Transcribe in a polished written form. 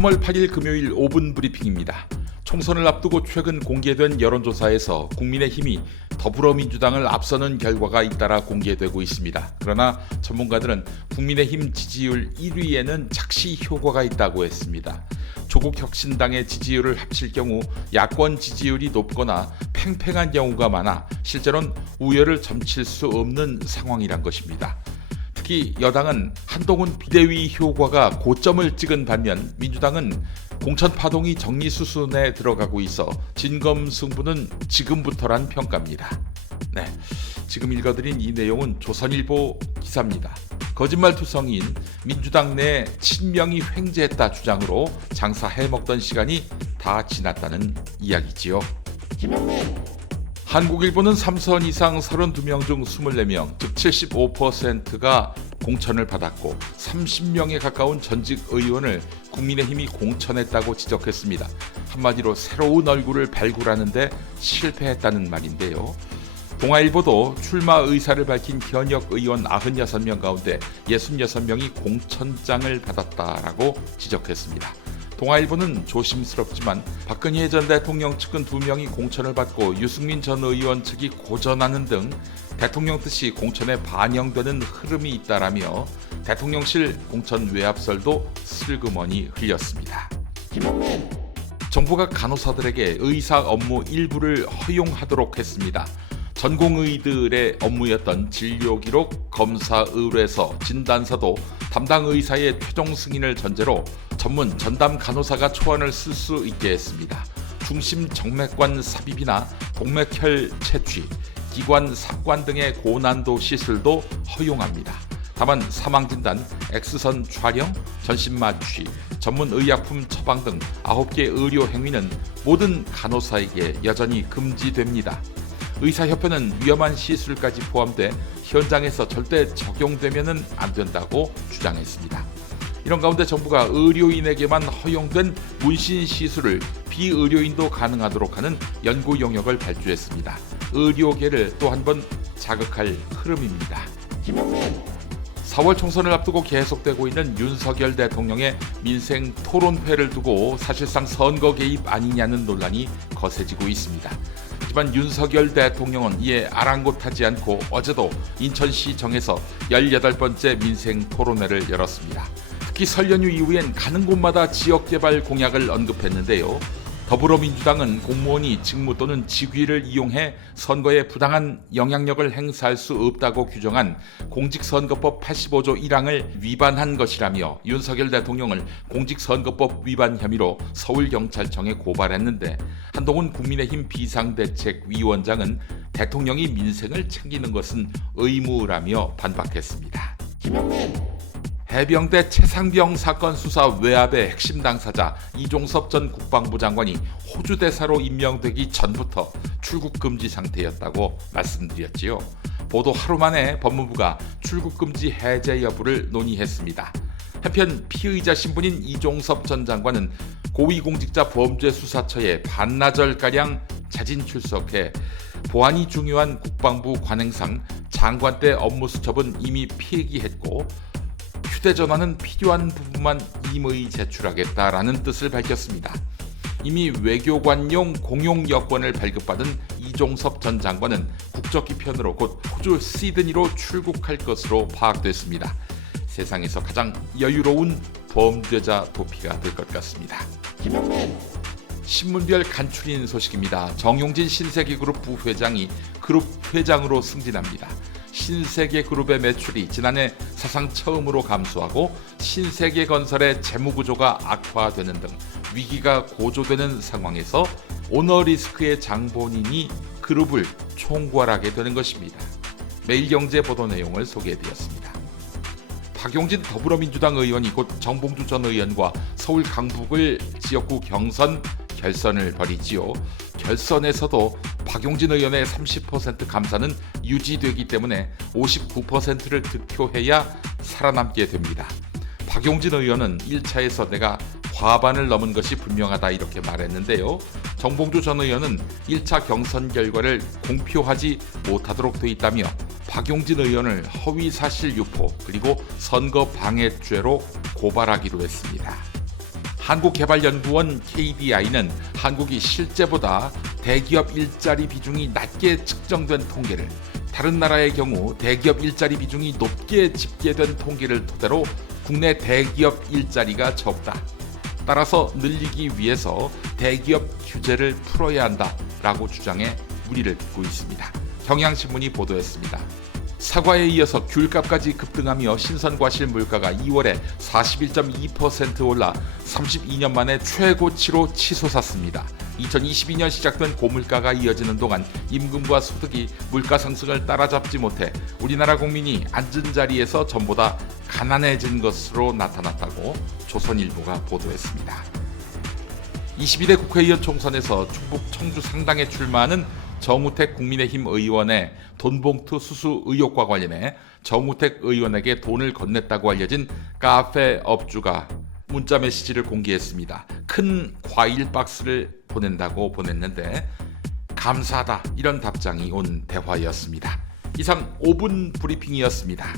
3월 8일 금요일 5분 브리핑입니다. 총선을 앞두고 최근 공개된 여론조사에서 국민의힘이 더불어민주당을 앞서는 결과가 잇따라 공개되고 있습니다. 그러나 전문가들은 국민의힘 지지율 1위에는 착시 효과가 있다고 했습니다. 조국 혁신당의 지지율을 합칠 경우 야권 지지율이 높거나 팽팽한 경우가 많아 실제로는 우열을 점칠 수 없는 상황이란 것입니다. 특히 여당은 한동훈 비대위 효과가 고점을 찍은 반면 민주당은 공천 파동이 정리수순에 들어가고 있어 진검승부는 지금부터란 평가입니다. 네, 지금 읽어드린 이 내용은 조선일보 기사입니다. 거짓말투성이인 민주당 내 친명이 횡재했다 주장으로 장사해먹던 시간이 다 지났다는 이야기지요. 한국일보는 3선 이상 32명 중 24명, 즉 75%가 공천을 받았고 30명에 가까운 전직 의원을 국민의힘이 공천했다고 지적했습니다. 한마디로 새로운 얼굴을 발굴하는데 실패했다는 말인데요. 동아일보도 출마 의사를 밝힌 현역 의원 96명 가운데 66명이 공천장을 받았다라고 지적했습니다. 동아일보는 조심스럽지만 박근혜 전 대통령 측근 2명이 공천을 받고 유승민 전 의원 측이 고전하는 등 대통령 뜻이 공천에 반영되는 흐름이 있다라며 대통령실 공천 외압설도 슬그머니 흘렸습니다. 정부가 간호사들에게 의사 업무 일부를 허용하도록 했습니다. 전공의들의 업무였던 진료기록, 검사 의뢰서, 진단서도 담당 의사의 최종 승인을 전제로 전문 전담 간호사가 초안을 쓸 수 있게 했습니다. 중심 정맥관 삽입이나 동맥혈 채취, 기관 삽관 등의 고난도 시술도 허용합니다. 다만 사망진단, X선 촬영, 전신 마취, 전문 의약품 처방 등 9개 의료 행위는 모든 간호사에게 여전히 금지됩니다. 의사협회는 위험한 시술까지 포함돼 현장에서 절대 적용되면은 안 된다고 주장했습니다. 이런 가운데 정부가 의료인에게만 허용된 문신 시술을 비의료인도 가능하도록 하는 연구 용역을 발주했습니다. 의료계를 또 한 번 자극할 흐름입니다. 4월 총선을 앞두고 계속되고 있는 윤석열 대통령의 민생 토론회를 두고 사실상 선거 개입 아니냐는 논란이 거세지고 있습니다. 하지만 윤석열 대통령은 이에 아랑곳하지 않고 어제도 인천시정에서 18번째 민생 토론회를 열었습니다. 특히 설 연휴 이후엔 가는 곳마다 지역개발 공약을 언급했는데요. 더불어민주당은 공무원이 직무 또는 직위를 이용해 선거에 부당한 영향력을 행사할 수 없다고 규정한 공직선거법 85조 1항을 위반한 것이라며 윤석열 대통령을 공직선거법 위반 혐의로 서울경찰청에 고발했는데 한동훈 국민의힘 비상대책위원장은 대통령이 민생을 챙기는 것은 의무라며 반박했습니다. 해병대 최상병 사건 수사 외압의 핵심 당사자 이종섭 전 국방부 장관이 호주 대사로 임명되기 전부터 출국 금지 상태였다고 말씀드렸지요. 보도 하루 만에 법무부가 출국 금지 해제 여부를 논의했습니다. 한편 피의자 신분인 이종섭 전 장관은 고위공직자 범죄수사처에 반나절가량 자진 출석해 보안이 중요한 국방부 관행상 장관 때 업무 수첩은 이미 필기했고 휴대전화는 필요한 부분만 임의 제출하겠다라는 뜻을 밝혔습니다. 이미 외교관용 공용 여권을 발급받은 이종섭 전 장관은 국적기 편으로 곧 호주 시드니로 출국할 것으로 파악됐습니다. 세상에서 가장 여유로운 범죄자 도피가 될 것 같습니다. 신문별 간추린 소식입니다. 정용진 신세계그룹 부회장이 그룹 회장으로 승진합니다. 신세계그룹의 매출이 지난해 사상 처음으로 감소하고 신세계건설의 재무구조가 악화되는 등 위기가 고조되는 상황에서 오너리스크의 장본인이 그룹을 총괄하게 되는 것입니다. 매일경제 보도 내용을 소개해드렸습니다. 박용진 더불어민주당 의원이 곧 정봉주 전 의원과 서울 강북을 지역구 경선 결선을 벌이지요. 결선에서도 박용진 의원의 30% 감사는 유지되기 때문에 59%를 득표해야 살아남게 됩니다. 박용진 의원은 1차에서 내가 과반을 넘은 것이 분명하다 이렇게 말했는데요. 정봉주 전 의원은 1차 경선 결과를 공표하지 못하도록 돼 있다며 박용진 의원을 허위사실 유포 그리고 선거 방해죄로 고발하기로 했습니다. 한국개발연구원 KDI는 한국이 실제보다 대기업 일자리 비중이 낮게 측정된 통계를, 다른 나라의 경우 대기업 일자리 비중이 높게 집계된 통계를 토대로 국내 대기업 일자리가 적다. 따라서 늘리기 위해서 대기업 규제를 풀어야 한다라고 주장해 물의를 빚고 있습니다. 경향신문이 보도했습니다. 사과에 이어서 귤값까지 급등하며 신선과실 물가가 2월에 41.2% 올라 32년 만에 최고치로 치솟았습니다. 2022년 시작된 고물가가 이어지는 동안 임금과 소득이 물가 상승을 따라잡지 못해 우리나라 국민이 앉은 자리에서 전보다 가난해진 것으로 나타났다고 조선일보가 보도했습니다. 22대 국회의원 총선에서 충북 청주 상당에 출마하는 정우택 국민의힘 의원의 돈봉투 수수 의혹과 관련해 정우택 의원에게 돈을 건넸다고 알려진 카페 업주가 문자 메시지를 공개했습니다. 큰 과일 박스를 보낸다고 보냈는데 감사하다, 이런 답장이 온 대화였습니다. 이상 5분 브리핑이었습니다.